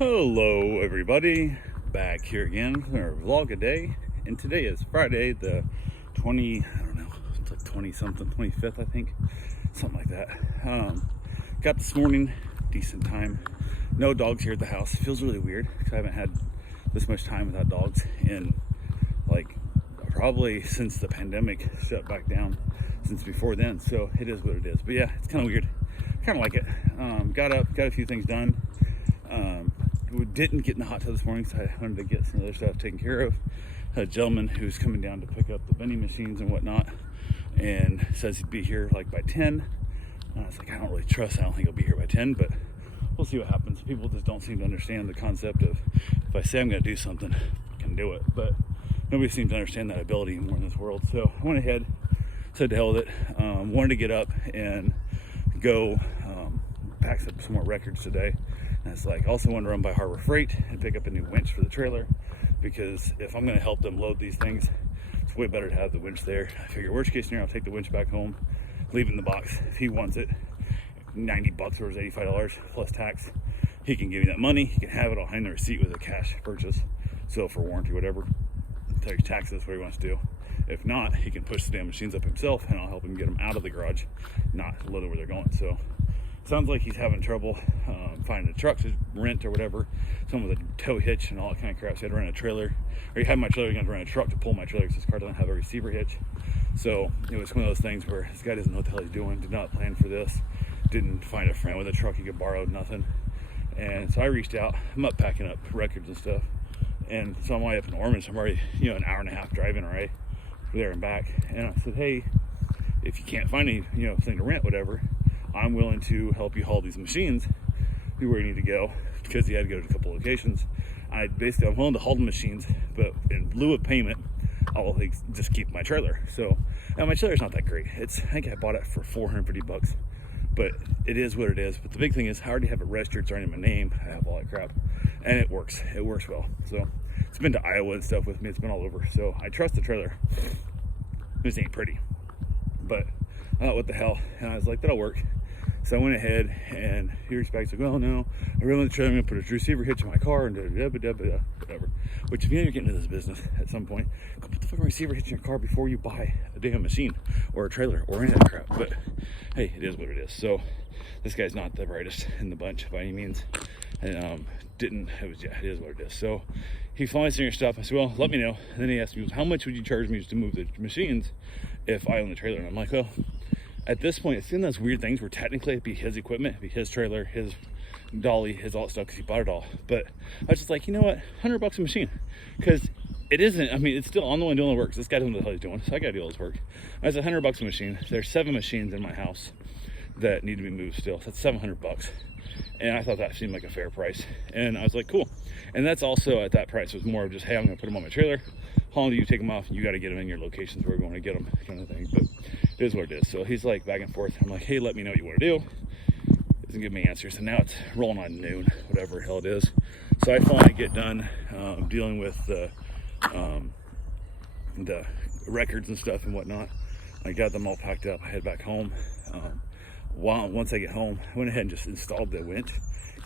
Hello everybody, back here again for our vlog a day, and today is Friday the 20, I don't know, it's like 20 something, 25th I think, something like that. Got this morning, decent time, no dogs here at the house. It feels really weird because I haven't had this much time without dogs in like probably since the pandemic shut back down, since before then, so it is what it is. But yeah, it's kind of weird, kind of like it. Got up, got a few things done. We didn't get in the hot tub this morning, so I wanted to get some other stuff taken care of. A gentleman who's coming down to pick up the vending machines and whatnot, and says he'd be here like by 10. I was like, I don't really trust, I don't think he'll be here by 10, but we'll see what happens. People just don't seem to understand the concept of, if I say I'm going to do something, I can do it. But nobody seems to understand that ability anymore in this world. So I went ahead, said to hell with it. Wanted to get up and go pack some more records today. And it's like, also want to run by Harbor Freight and pick up a new winch for the trailer, because if I'm going to help them load these things, it's way better to have the winch there. I figure worst case scenario, I'll take the winch back home, leave it in the box. If he wants it, $90 or $85 plus tax, he can give me that money. He can have it. I'll hang the receipt with a cash purchase, so for warranty, whatever, take taxes, what he wants to do. If not, he can push the damn machines up himself, and I'll help him get them out of the garage, not load it where they're going. So sounds like he's having trouble finding a truck to rent or whatever, some with a tow hitch and all that kind of crap. So he had to rent a trailer, or he had my trailer, he's going to rent a truck to pull my trailer because his car doesn't have a receiver hitch. So it was one of those things where this guy doesn't know what the hell he's doing, did not plan for this, didn't find a friend with a truck he could borrow, nothing. And so I reached out. I'm up packing up records and stuff, and so I'm way up in Ormond, so I'm already, an hour and a half driving, right, there and back. And I said, hey, if you can't find any, thing to rent, whatever, I'm willing to help you haul these machines to where you need to go, because he had to go to a couple locations. I'm willing to haul the machines, but in lieu of payment, I'll just keep my trailer. So, and my trailer's not that great. I think I bought it for $450, but it is what it is. But the big thing is, I already have it registered, it's already in my name. I have all that crap, and it works. It works well. So it's been to Iowa and stuff with me. It's been all over. So I trust the trailer. This ain't pretty, but I thought, what the hell? And I was like, that'll work. So I went ahead, and he respects, like, well, no, I really want the trailer, I'm gonna put a receiver hitch in my car and whatever. Which, if you know you're getting into this business at some point, go put the fucking receiver hitch in your car before you buy a damn machine or a trailer or any of that crap. But hey, it is what it is. So this guy's not the brightest in the bunch by any means, and it is what it is. So he finally sent your stuff. I said, well, let me know. And then he asked me, how much would you charge me to move the machines if I own the trailer? And I'm like, well, at this point, it's in those weird things where technically it'd be his equipment, it'd be his trailer, his dolly, his all that stuff, because he bought it all. But I was just like, you know what, $100 a machine, because it isn't, it's still, I'm the one doing the work. This guy doesn't know what the hell he's doing, so I gotta do all his work. I was $100 a machine. There's 7 machines in my house that need to be moved still, so that's $700. And I thought that seemed like a fair price, and I was like, cool. And that's also, at that price, was more of just, hey, I'm gonna put them on my trailer, haul them, you take them off, and you got to get them in your locations where we're going to get them, kind of thing. But it is what it is. So he's like back and forth. I'm like, hey, let me know what you want to do. He doesn't give me answers. And now it's rolling on noon, whatever the hell it is. So I finally get done dealing with the records and stuff and whatnot. I got them all packed up. I head back home. Once I get home, I went ahead and just installed the winch.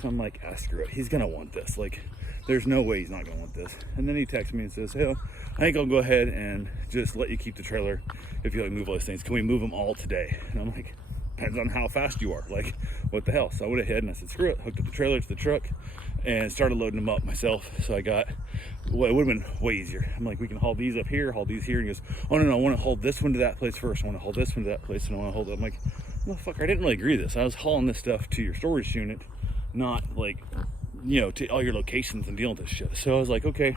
So I'm like, screw it. He's going to want this. Like, there's no way he's not going to want this. And then he texts me and says, hey, I think I'll go ahead and just let you keep the trailer if you like move all these things. Can we move them all today? And I'm like, depends on how fast you are. Like, what the hell? So I went ahead and I said, screw it. Hooked up the trailer to the truck and started loading them up myself. So I got, well, it would have been way easier. I'm like, we can haul these up here, haul these here. And he goes, oh, no, I want to hold this one to that place first. I want to hold this one to that place, and I want to hold it. I'm like, motherfucker, I didn't really agree to this. I was hauling this stuff to your storage unit, not like, to all your locations and dealing with this shit. So I was like, okay,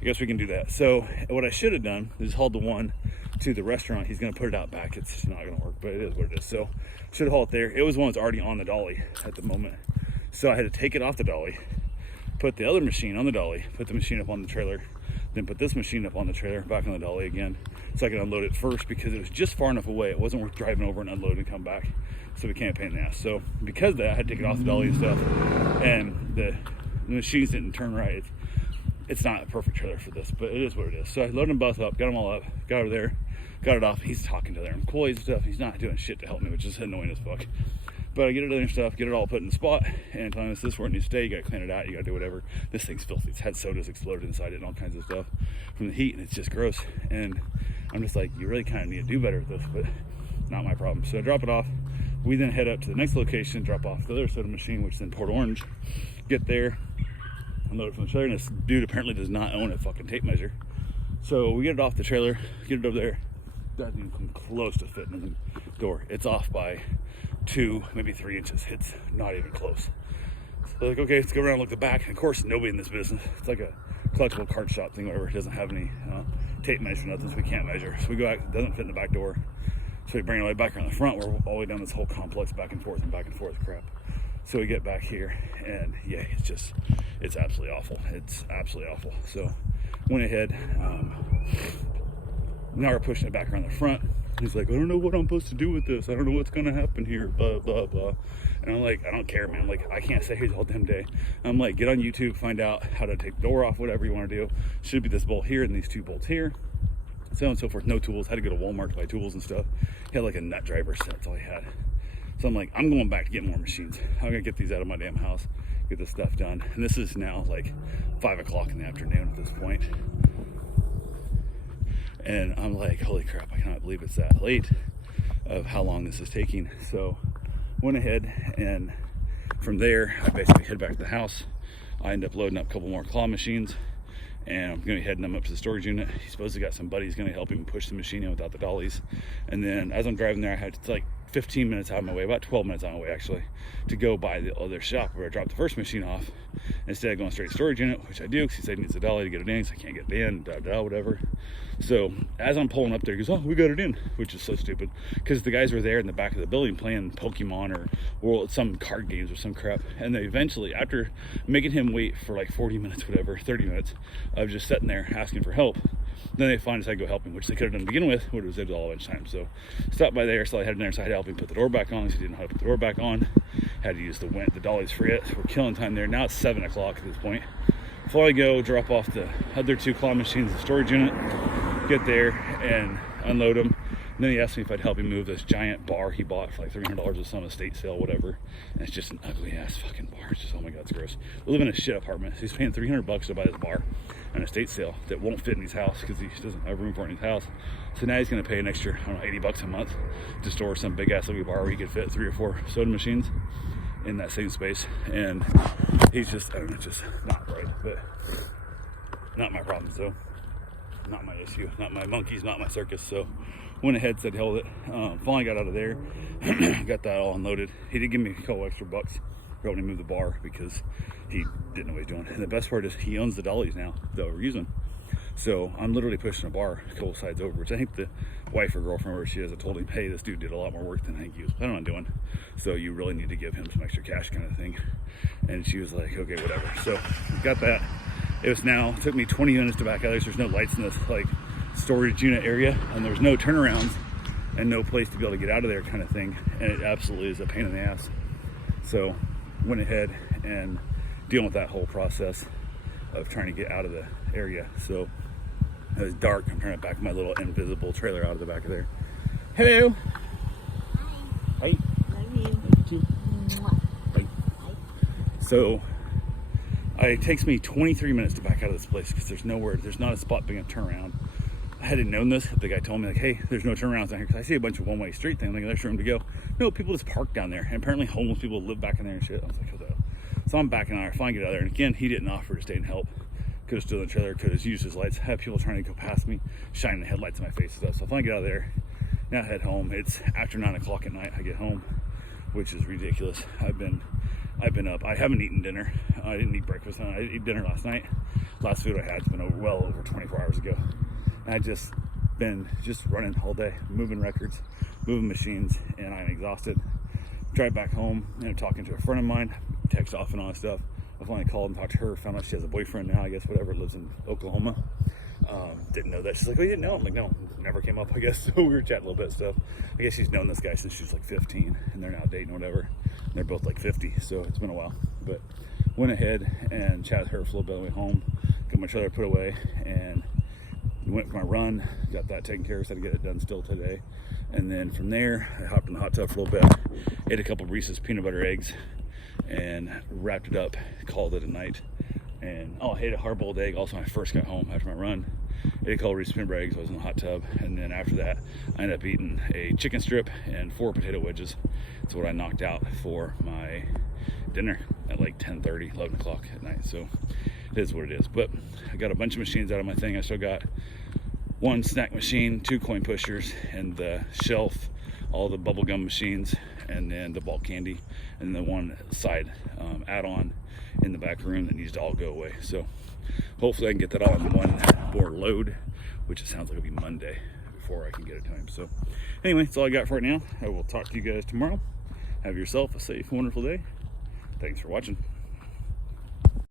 I guess we can do that. So what I should have done is hauled the one to the restaurant. He's going to put it out back. It's not going to work, but it is what it is. So should have hauled it there. It was one that's already on the dolly at the moment. So I had to take it off the dolly, put the other machine on the dolly, put the machine up on the trailer, then put this machine up on the trailer, back on the dolly again, so I could unload it first, because it was just far enough away. It wasn't worth driving over and unloading and come back. So we can't pain in the ass. So because of that, I had to take it off the dolly and stuff, and the machines didn't turn right. It's not a perfect trailer for this, but it is what it is. So I loaded them both up, got them all up, got over there, got it off. He's talking to their employees and stuff. He's not doing shit to help me, which is annoying as fuck. But I get it in and stuff, get it all put in the spot, and telling us this is where it needs to stay. You gotta clean it out, you gotta do whatever. This thing's filthy. It's had sodas exploded inside it and all kinds of stuff from the heat, and it's just gross. And I'm just like, you really kind of need to do better with this, but not my problem. So I drop it off. We then head up to the next location, drop off the other soda machine, which is in Port Orange. Get there, unload it from the trailer, and this dude apparently does not own a fucking tape measure. So we get it off the trailer, get it over there. Doesn't even come close to fitting in the door. It's off by 2, maybe 3 inches. It's not even close. So like, okay, let's go around and look at the back. And of course, nobody in this business. It's like a collectible card shop thing, whatever. It doesn't have any tape measure, nothing, so we can't measure. So we go out, it doesn't fit in the back door. So we bring it right back around the front. We're all the way down this whole complex, back and forth crap. So we get back here, and yeah, it's absolutely awful. It's absolutely awful. So went ahead. Now we're pushing it back around the front. He's like, I don't know what I'm supposed to do with this. I don't know what's gonna happen here, blah, blah, blah. And I'm like, I don't care, man. Like, I can't stay here all damn day. I'm like, get on YouTube, find out how to take the door off, whatever you wanna do. Should be this bolt here and these 2 bolts here. So on and so forth, no tools. Had to go to Walmart to buy tools and stuff. He had like a nut driver set, that's all he had. So I'm like, I'm going back to get more machines. I'm gonna get these out of my damn house, get this stuff done. And this is now like 5 o'clock in the afternoon at this point. And I'm like, holy crap, I cannot believe it's that late of how long this is taking. So went ahead, and from there, I basically head back to the house. I end up loading up a couple more claw machines, and I'm gonna be heading them up to the storage unit. He's supposed to got some buddies gonna help him push the machine in without the dollies. And then as I'm driving there, I had to like 15 minutes out of my way, about 12 minutes out of my way actually, to go by the other shop where I dropped the first machine off. Instead of going straight to storage unit, which I do, because he said he needs a dolly to get it in, so I can't get it in, whatever. So as I'm pulling up there, he goes, oh, we got it in, which is so stupid, because the guys were there in the back of the building playing Pokemon or some card games or some crap. And they eventually, after making him wait for like 40 minutes, whatever, 30 minutes of just sitting there asking for help, then they finally decided to go help him, which they could have done to begin with, would have saved all of time. So stopped by there, so I headed there, so I had to help him put the door back on, because he didn't know how to put the door back on. Had to use the dollies for it. So we're killing time there. Now it's 7 o'clock at this point. Before I go, drop off the other 2 claw machines in the storage unit, get there and unload them. And then he asked me if I'd help him move this giant bar he bought for like $300 at some estate sale, whatever. And it's just an ugly ass fucking bar. It's just, oh my God, it's gross. We live in a shit apartment. So he's paying $300 to buy this bar on an estate sale that won't fit in his house because he doesn't have room for it in his house. So now he's gonna pay an extra, I don't know, $80 a month to store some big ass ugly bar where he could fit 3 or 4 soda machines in that same space. And he's just, I don't know, just not right, but not my problem. So not my issue, not my monkeys, not my circus. So went ahead, said hell with it. Finally got out of there, got that all unloaded. He did give me a couple extra bucks for helping me move the bar because he didn't know what he was doing. And the best part is he owns the dollies now that we're using. So I'm literally pushing a bar a couple sides over, which I think the wife or girlfriend, wherever she is, I told him, hey, this dude did a lot more work than I think he was planning on doing. So you really need to give him some extra cash kind of thing. And she was like, okay, whatever. So got that. It took me 20 minutes to back out. There's no lights in this like storage unit area, and there's no turnarounds and no place to be able to get out of there kind of thing. And it absolutely is a pain in the ass. So went ahead and dealing with that whole process of trying to get out of the area. So it was dark. I'm trying to back my little invisible trailer out of the back of there. Hello. Hi. Hi. Love you. Thank you. Mwah. Hi. Hi. So it takes me 23 minutes to back out of this place because there's not a spot big enough to turn around. I hadn't known this. The guy told me like, hey, there's no turnarounds down here because I see a bunch of one-way street things. I'm thinking there's room to go. No, people just park down there, and apparently homeless people live back in there and shit. I was like, oh, so I'm backing out. I finally get out of there, and again, he didn't offer to stay and help. Could have stood in the trailer, could have used his lights. Had people trying to go past me, shining the headlights in my face and stuff. So I finally get out of there. Now I head home. It's after 9 o'clock at night. I get home, which is ridiculous. I've been up. I haven't eaten dinner. I didn't eat breakfast. I didn't eat dinner last night. Last food I had has been well over 24 hours ago. And I just been running all day, moving records, moving machines, and I'm exhausted. Drive back home, and I'm talking to a friend of mine, text off and all that stuff. I finally called and talked to her, found out she has a boyfriend now, I guess, whatever, lives in Oklahoma. Didn't know that. She's like, oh, you didn't know? I'm like, no, never came up, I guess. So we were chatting a little bit of stuff. I guess she's known this guy since she was like 15, and they're now dating or whatever. And they're both like 50, so it's been a while. But went ahead and chatted with her for a little bit on the way home, got my trailer put away, and went for my run, got that taken care of, so I had to get it done still today. And then from there, I hopped in the hot tub for a little bit, ate a couple Reese's peanut butter eggs, and wrapped it up, called it a night. And I ate a hard-boiled egg also when I first got home after my run. Ate a couple Reese's peanut butter eggs. I was in the hot tub, and then after that, I ended up eating a chicken strip and 4 potato wedges. That's what I knocked out for my dinner at like 10:30, 11 o'clock at night. So it is what it is. But I got a bunch of machines out of my thing. I still got 1 snack machine, 2 coin pushers, and the shelf, all the bubble gum machines, and then the bulk candy, and the 1 side add-on in the back room that needs to all go away. So hopefully I can get that all in one more load, which it sounds like it'll be Monday before I can get it to him. So anyway, that's all I got for right now. I will talk to you guys tomorrow. Have yourself a safe, wonderful day. Thanks for watching.